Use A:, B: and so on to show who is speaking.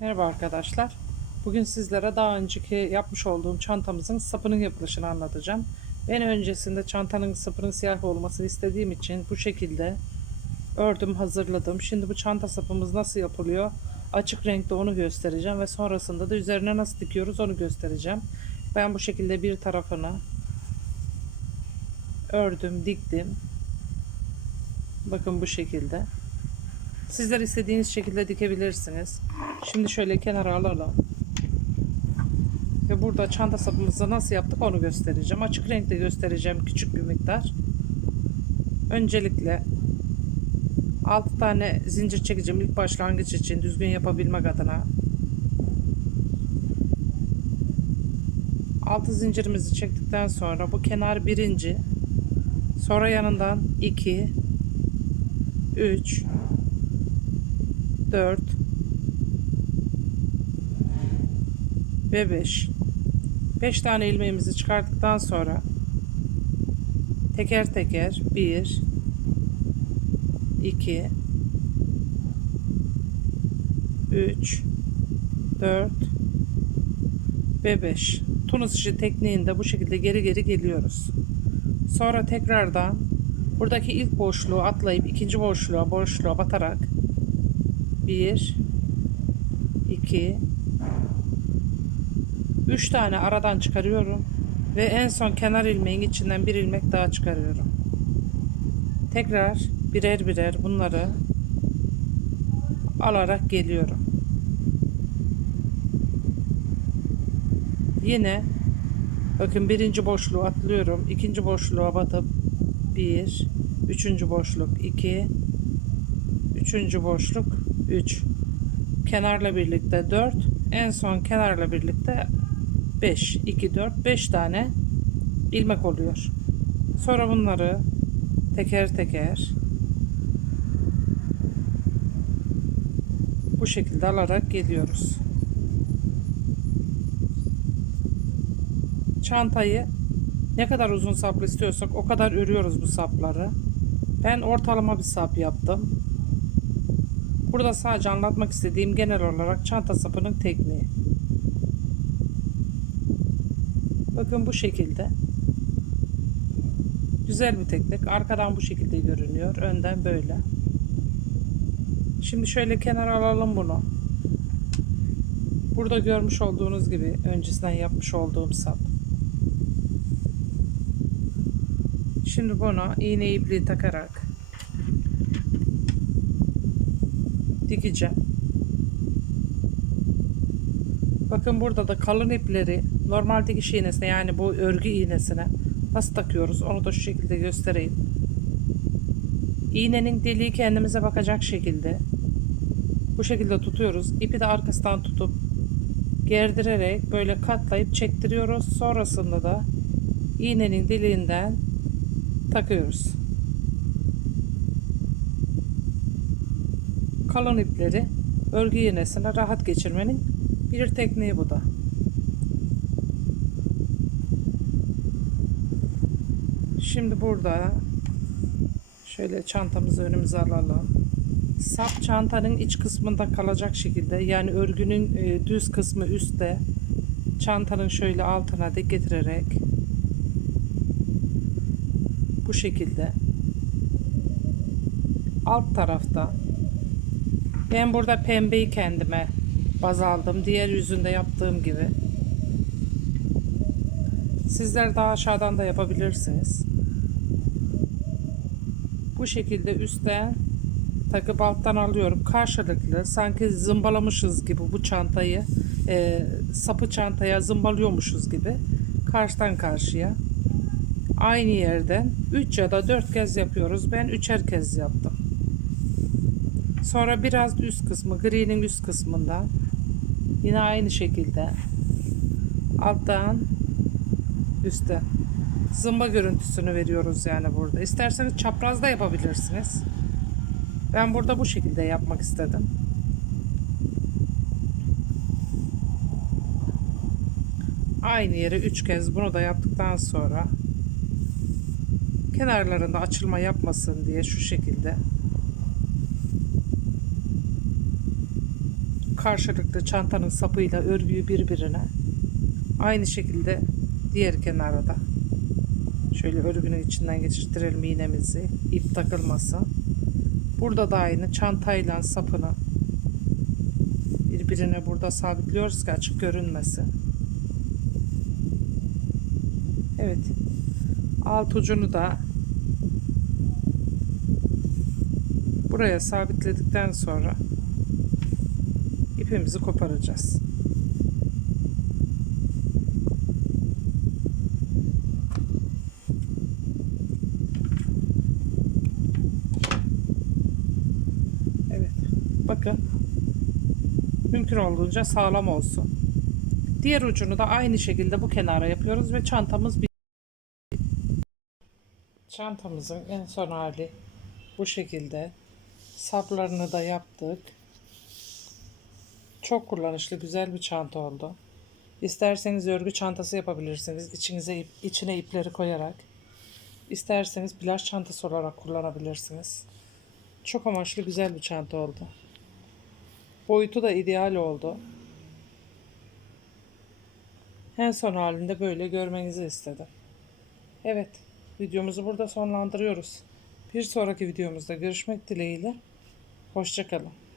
A: Merhaba arkadaşlar. Bugün sizlere daha önceki yapmış olduğum çantamızın sapının yapılışını anlatacağım. Ben öncesinde çantanın sapının siyah olmasını istediğim için bu şekilde ördüm, hazırladım. Şimdi bu çanta sapımız nasıl yapılıyor? Açık renkte onu göstereceğim ve sonrasında da üzerine nasıl dikiyoruz onu göstereceğim. Ben bu şekilde bir tarafını ördüm, diktim. Bakın bu şekilde. Sizler istediğiniz şekilde dikebilirsiniz. Şimdi şöyle kenara alalım. Ve burada çanta sapımızı nasıl yaptık onu göstereceğim. Açık renkte göstereceğim küçük bir miktar. Öncelikle 6 tane zincir çekeceğim ilk başlangıç için düzgün yapabilmek adına. 6 zincirimizi çektikten sonra bu kenar birinci sonra yanından 2 3 4 ve 5 5 tane ilmeğimizi çıkarttıktan sonra teker teker 1 2 3 4 ve 5 tunus işi tekniğinde bu şekilde geri geri geliyoruz. Sonra tekrardan buradaki ilk boşluğu atlayıp ikinci boşluğa boşluğa batarak 1 2 3 tane aradan çıkarıyorum ve en son kenar ilmeğin içinden bir ilmek daha çıkarıyorum. Tekrar birer birer bunları alarak geliyorum. Yine bakın birinci boşluğu atlıyorum. ikinci boşluğa batıp 1 üçüncü boşluk 2 üçüncü boşluk 3 kenarla birlikte 4 en son kenarla birlikte 5 2 4 5 tane ilmek oluyor. Sonra bunları teker teker bu şekilde alarak geliyoruz. Çantayı ne kadar uzun saplı istiyorsak o kadar örüyoruz bu sapları. Ben ortalama bir sap yaptım Burada sadece anlatmak istediğim genel olarak çanta sapının tekniği. Bakın bu şekilde. Güzel bir teknik. Arkadan bu şekilde görünüyor. Önden böyle. Şimdi şöyle kenara alalım bunu. Burada görmüş olduğunuz gibi öncesinden yapmış olduğum sap. Şimdi buna iğne ipliği takarak dikeceğim. Bakın burada da kalın ipleri normal dikiş iğnesine yani bu örgü iğnesine nasıl takıyoruz onu da şu şekilde göstereyim. İğnenin deliği kendimize bakacak şekilde bu şekilde tutuyoruz. İpi de arkasından tutup gerdirerek böyle katlayıp çektiriyoruz. Sonrasında da iğnenin deliğinden takıyoruz. Kalın ipleri örgü iğnesine rahat geçirmenin bir tekniği bu da. Şimdi burada şöyle çantamızı önümüze alalım. Sap çantanın iç kısmında kalacak şekilde yani örgünün e, düz kısmı üstte çantanın şöyle altına da getirerek bu şekilde alt tarafta ben burada pembeyi kendime baz aldım. Diğer yüzünde yaptığım gibi. Sizler daha aşağıdan da yapabilirsiniz. Bu şekilde üstten takıp alttan alıyorum. Karşılıklı sanki zımbalamışız gibi bu çantayı e, sapı çantaya zımbalıyormuşuz gibi karşıdan karşıya aynı yerden 3 ya da 4 kez yapıyoruz. Ben 3'er kez yaptım. Sonra biraz üst kısmı, gri'nin üst kısmında yine aynı şekilde alttan üste zımba görüntüsünü veriyoruz yani burada. İsterseniz çaprazda yapabilirsiniz. Ben burada bu şekilde yapmak istedim. Aynı yere 3 kez bunu da yaptıktan sonra kenarlarında açılma yapmasın diye şu şekilde karşılıklı çantanın sapıyla örgüyü birbirine aynı şekilde diğer kenara da şöyle örgünün içinden geçirtirelim iğnemizi ip takılmasın. Burada da aynı çantayla sapını birbirine burada sabitliyoruz ki açık görünmesin. Evet. Alt ucunu da buraya sabitledikten sonra ipimizi koparacağız. Evet. Bakın. Mümkün olduğunca sağlam olsun. Diğer ucunu da aynı şekilde bu kenara yapıyoruz ve çantamız bir Çantamızın en son hali bu şekilde. Saplarını da yaptık. Çok kullanışlı, güzel bir çanta oldu. İsterseniz örgü çantası yapabilirsiniz. İçinize ip, içine ipleri koyarak. İsterseniz plaj çantası olarak kullanabilirsiniz. Çok amaçlı güzel bir çanta oldu. Boyutu da ideal oldu. En son halinde böyle görmenizi istedim. Evet, videomuzu burada sonlandırıyoruz. Bir sonraki videomuzda görüşmek dileğiyle. Hoşçakalın.